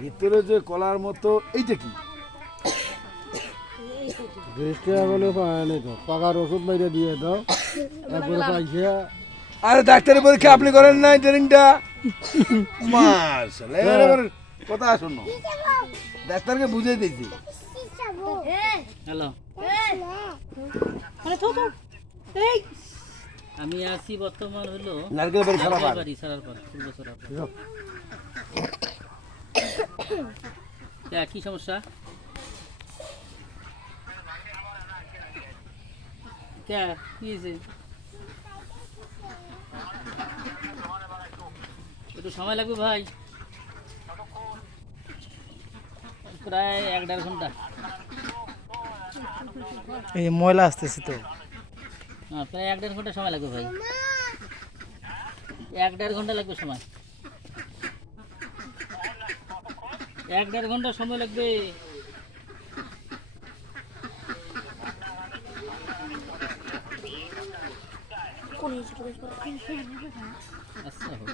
ভিতরে যে কলার মতো এইটা কি? পাকার ওষুধ মেরে দিয়ে দাও, তারপরে পাইছে। আরে ডাক্তারি পরীক্ষা আপনি করেন নাই ট্রেনিংটা? মাশাআল্লাহ, এবার কথা শোনো, ডাক্তারকে বুঝিয়ে দিয়েছি। হ্যালো, আমি আছি বর্তমান হলো নারকেল বাড়ি সারা পার। বাড়ি সারার পর পূর্ব সারার পর। কি সমস্যা? কি হয়েছে? একটু সময় লাগবে ভাই, প্রায় 1-1.5 ঘন্টা। এই ময়লা আসতেছে তো, হ্যাঁ, প্রায় 1-1.5 ঘন্টা সময় লাগবে ভাই, 1-1.5 ঘন্টা লাগবে সময়, 1-1.5 ঘন্টা সময় লাগবে। আচ্ছা হোক।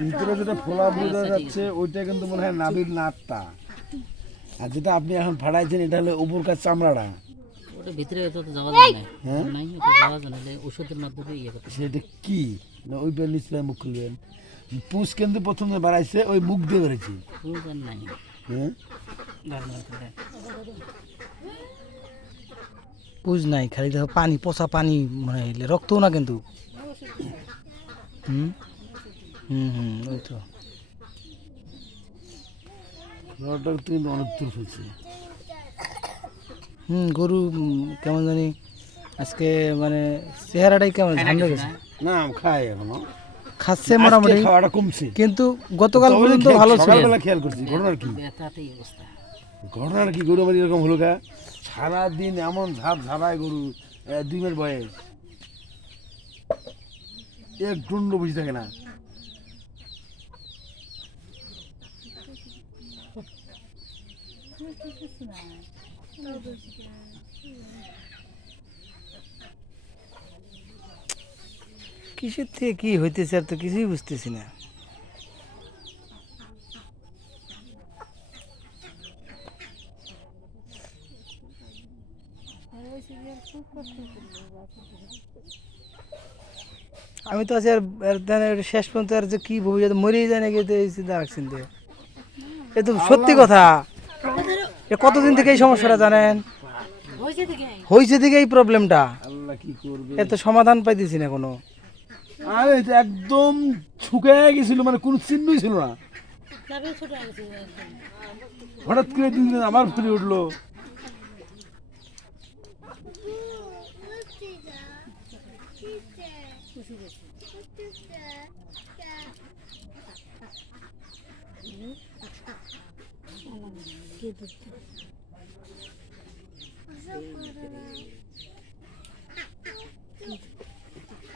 ভিতরে যেটা ফোলা বোঝা যাচ্ছে ওইটা কিন্তু মনে হয় নাভির নাটটা, আর যেটা আপনি এখন ফাড়াইছেন এটা হলো উপরকার চামড়াটা। ওটা ভিতরে তো যাওয়া যায় না, হ্যাঁ নাই ওটা যাওয়া যায় না, ওষুধের মাধ্যমে ইয়ে করতে। সেটা কি না ওই নিচে মুখ খুলবেন, পুষ কিন্তু প্রথমে বাড়াইছে ওই মুখ দিয়ে বেড়েছে। বুঝেন নাই, হ্যাঁ বুঝ নাই, খালি দেখো পানি, পচা পানি মনে হইলে, রক্তও না কিন্তু। হুম হুম হুম ওই তো। রডটা কিন্তু অনেক দূর হচ্ছে। গরু কেমন জানি আজকে মানে চেহারাটাই কেমন ঝামড়ে গেছে। না খাই এখনো, খাচ্ছে মোটামুটি, খাওয়াটা কমছে, কিন্তু গতকাল পর্যন্ত ভালো ছিল। সকালবেলা খেয়াল করছি ঘটনার কি, ব্যথাতেই অবস্থা। ঘটনার কি গরু আমার এরকম হলো গা, সারাদিন এমন ঝাপ ঝাপায় গরু, 2 মাস বয়স, এক দণ্ড বুঝে থাকে না। কিসের থেকে কি হইতেছে আর তো কিছুই বুঝতেছি না। আমি তো আছি আর শেষ পর্যন্ত আর যে কি ভবিষ্যৎ মরেই যায় নাকি, তো এই চিন্তা রাখছেন। এ তো সত্যি কথা, এ কতদিন থেকে এই সমস্যাটা জানেন, হয়েছে থেকে এই প্রবলেমটা, আল্লাহ কি করবে, এত সমাধান পাইতেছি না কোনো। আরে এটা একদম শুকিয়ে গেছিল, মানে কোনো চিহ্নই ছিল না, হঠাৎ করে 2 দিন আমার ফুলে উঠলো।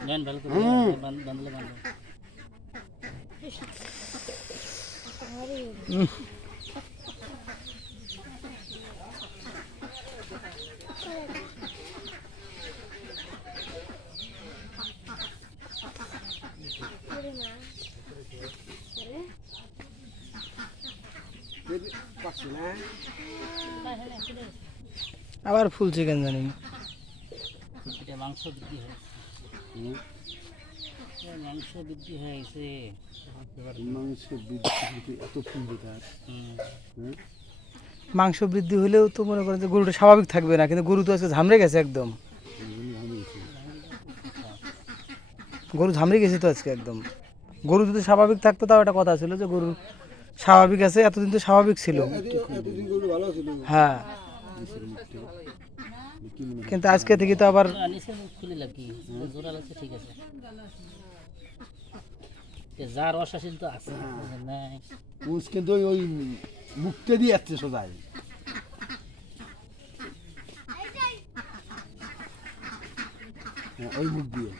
নেন ভালো করে, বান্ধলে বান্ধব। আবার ফুলছে কেন জানি। এটা মাংস বৃদ্ধি হয়েছে, মাংস বৃদ্ধি হয়েছে। এত ফুলবে তার, মাংস বৃদ্ধি হলেও তো মনে করেন যে গরুটা স্বাভাবিক থাকবে না, কিন্তু গরু তো আজকে ঝামড়ে গেছে একদম, গরু ঝামড়ে গেছে তো আজকে একদম। গরু যদি স্বাভাবিক থাকতো তাও একটা কথা ছিল যে গরু স্বাভাবিক আছে, এতদিন তো স্বাভাবিক ছিল। হ্যাঁ, কিন্তু আজকে থেকে তো আবার নিচের মুখ খুলে লাগি জোড়া লাগছে, ঠিক আছে। যার অশাসীন তো আছে, নাই পুষ কিন্তু ওই মুখটা দিয়ে যাচ্ছে সোজাই, ওই মুখ দিয়ে।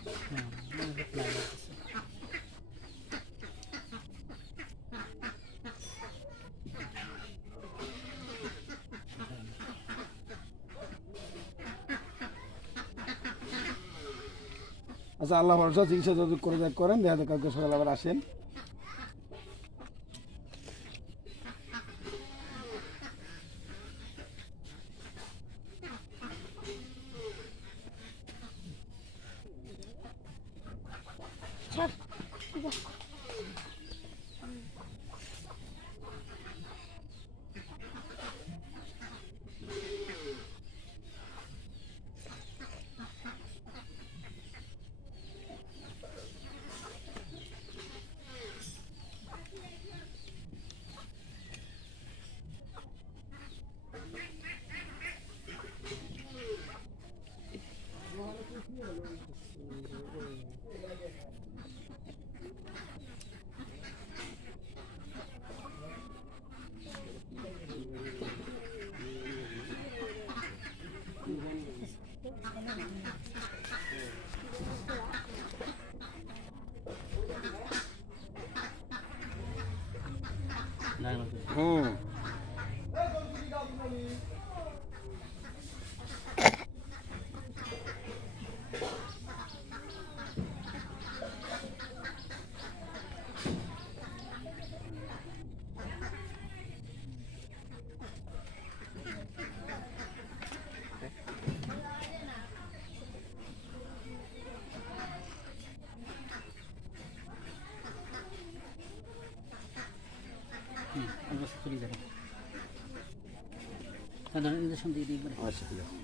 আচ্ছা আল্লাহ ভরসা, চিকিৎসা যত করে যাক করেন, দেখা যাক কালকে সকালে আবার আসেন। হুম, চলে যাবে। ইঞ্জেকশন দিয়ে দিই মানে। আচ্ছা ঠিক আছে।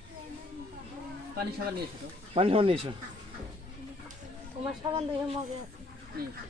পানি সাবান নিয়ে এসো তো। পানি সাবান নিয়ে এসো। তোমার সাবান দেখে মজা আছে। নিয়ে এসো।